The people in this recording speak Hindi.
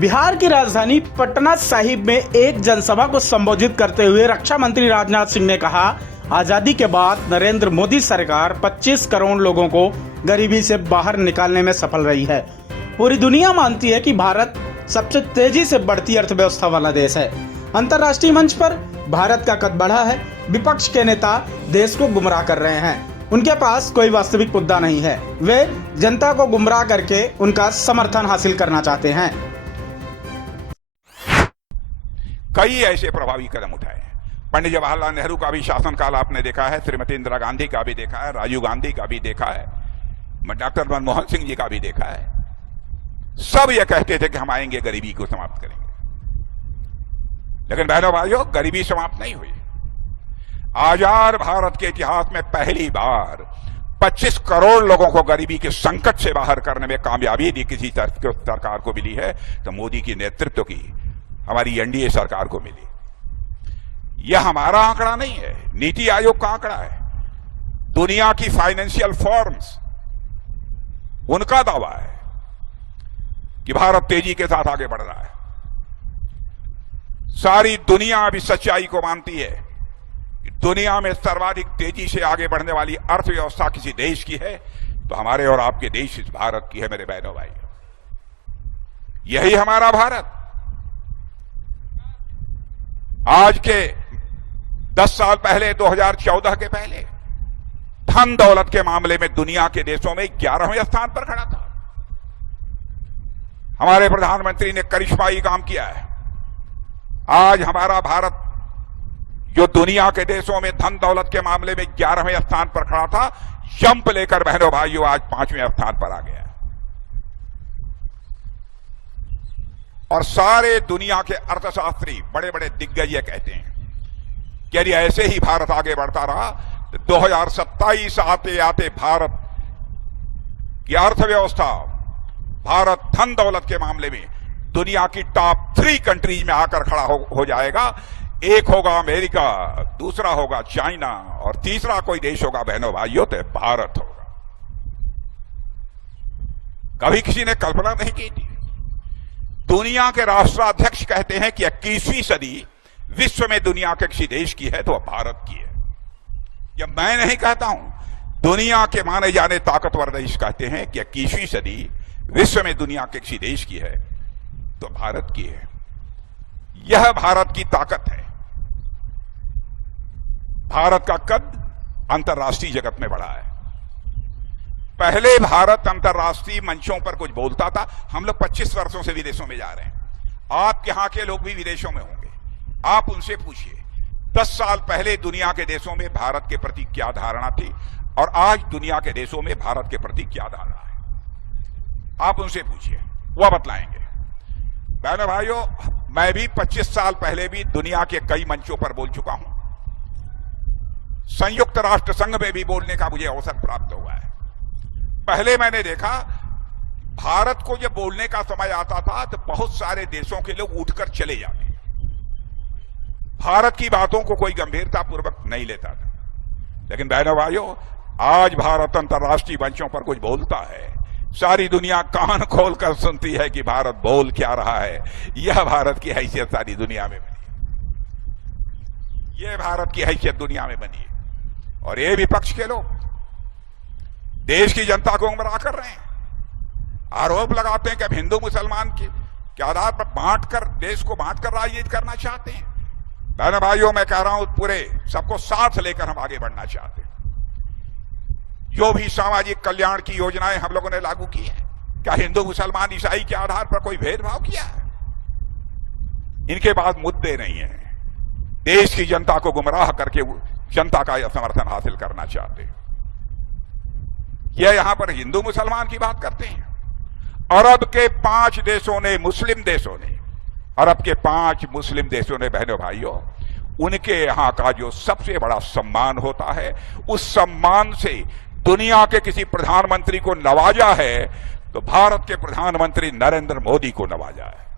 बिहार की राजधानी पटना साहिब में एक जनसभा को संबोधित करते हुए रक्षा मंत्री राजनाथ सिंह ने कहा, आजादी के बाद नरेंद्र मोदी सरकार 25 करोड़ लोगों को गरीबी से बाहर निकालने में सफल रही है। पूरी दुनिया मानती है कि भारत सबसे तेजी से बढ़ती अर्थव्यवस्था वाला देश है। अंतर्राष्ट्रीय मंच पर भारत का कद बढ़ा है। विपक्ष के नेता देश को गुमराह कर रहे हैं। उनके पास कोई वास्तविक मुद्दा नहीं है। वे जनता को गुमराह करके उनका समर्थन हासिल करना चाहते हैं। कई ऐसे प्रभावी कदम उठाए हैं। पंडित जवाहरलाल नेहरू का भी शासनकाल आपने देखा है, श्रीमती इंदिरा गांधी का भी देखा है, राजीव गांधी का भी देखा है, डॉक्टर मनमोहन सिंह जी का भी देखा है। सब ये कहते थे कि हम आएंगे, गरीबी को समाप्त करेंगे। लेकिन बहनों भाइयों, गरीबी समाप्त नहीं हुई। आजाद भारत के इतिहास में पहली बार 25 करोड़ लोगों को गरीबी के संकट से बाहर करने में कामयाबी यदि किसी सरकार को मिली है तो मोदी की नेतृत्व की हमारी एनडीए सरकार को मिली। यह हमारा आंकड़ा नहीं है, नीति आयोग का आंकड़ा है। दुनिया की फाइनेंशियल फर्म्स, उनका दावा है कि भारत तेजी के साथ आगे बढ़ रहा है। सारी दुनिया अभी सच्चाई को मानती है कि दुनिया में सर्वाधिक तेजी से आगे बढ़ने वाली अर्थव्यवस्था किसी देश की है तो हमारे और आपके देश इस भारत की है। मेरे बहनों भाइयों, यही हमारा भारत। आज के 10 साल पहले, 2014 के पहले, धन दौलत के मामले में दुनिया के देशों में 11वें स्थान पर खड़ा था। हमारे प्रधानमंत्री ने करिश्माई काम किया है। आज हमारा भारत जो दुनिया के देशों में धन दौलत के मामले में 11वें स्थान पर खड़ा था, जंप लेकर बहनों भाइयों आज 5वें स्थान पर आ गया। और सारे दुनिया के अर्थशास्त्री, बड़े बड़े दिग्गज ये कहते हैं कि यदि ऐसे ही भारत आगे बढ़ता रहा तो 2027 आते आते भारत की अर्थव्यवस्था, भारत धन दौलत के मामले में दुनिया की टॉप 3 कंट्रीज में आकर खड़ा हो जाएगा। एक होगा अमेरिका, दूसरा होगा चाइना और तीसरा कोई देश होगा बहनों भाइयों तो भारत होगा। कभी किसी ने कल्पना नहीं की थी। दुनिया के राष्ट्राध्यक्ष कहते हैं कि 21वीं सदी विश्व में दुनिया के किसी देश की है तो वह भारत की है। यह मैं नहीं कहता हूं, दुनिया के माने जाने ताकतवर देश कहते हैं कि 21वीं सदी विश्व में दुनिया के किसी देश की है तो भारत की है। यह भारत की ताकत है। भारत का कद अंतर्राष्ट्रीय जगत में बढ़ा है। पहले भारत अंतर्राष्ट्रीय मंचों पर कुछ बोलता था। हम लोग 25 वर्षों से विदेशों में जा रहे हैं। आप यहां के लोग भी विदेशों में होंगे, आप उनसे पूछिए 10 साल पहले दुनिया के देशों में भारत के प्रति क्या धारणा थी और आज दुनिया के देशों में भारत के प्रति क्या धारणा है। आप उनसे पूछिए, वह बतलाएंगे। बहनों भाइयों, मैं भी 25 साल पहले भी दुनिया के कई मंचों पर बोल चुका हूं। संयुक्त राष्ट्र संघ में भी बोलने का मुझे अवसर प्राप्त हुआ है। पहले मैंने देखा भारत को जब बोलने का समय आता था तो बहुत सारे देशों के लोग उठकर चले जाते, भारत की बातों को कोई गंभीरता पूर्वक नहीं लेता था। लेकिन बहनों भाइयों, आज भारत अंतर्राष्ट्रीय मंचों पर कुछ बोलता है, सारी दुनिया कान खोलकर सुनती है कि भारत बोल क्या रहा है। यह भारत की हैसियत सारी दुनिया में बनी, यह भारत की हैसियत दुनिया में बनी है। और ये विपक्ष के लोग देश की जनता को गुमराह कर रहे हैं, आरोप लगाते हैं कि अब हिंदू मुसलमान के आधार पर बांटकर, देश को बांटकर राजनीति करना चाहते हैं। बहनों भाइयों, मैं कह रहा हूं पूरे सबको साथ लेकर हम आगे बढ़ना चाहते हैं। जो भी सामाजिक कल्याण की योजनाएं हम लोगों ने लागू की है, क्या हिंदू मुसलमान ईसाई के आधार पर कोई भेदभाव किया है? इनके पास मुद्दे नहीं है। देश की जनता को गुमराह करके जनता का समर्थन हासिल करना चाहते हैं। यह यहां पर हिंदू मुसलमान की बात करते हैं। अरब के 5 देशों ने, मुस्लिम देशों ने, अरब के 5 मुस्लिम देशों ने बहनों भाइयों, उनके यहां का जो सबसे बड़ा सम्मान होता है, उस सम्मान से दुनिया के किसी प्रधानमंत्री को नवाजा है तो भारत के प्रधानमंत्री नरेंद्र मोदी को नवाजा है।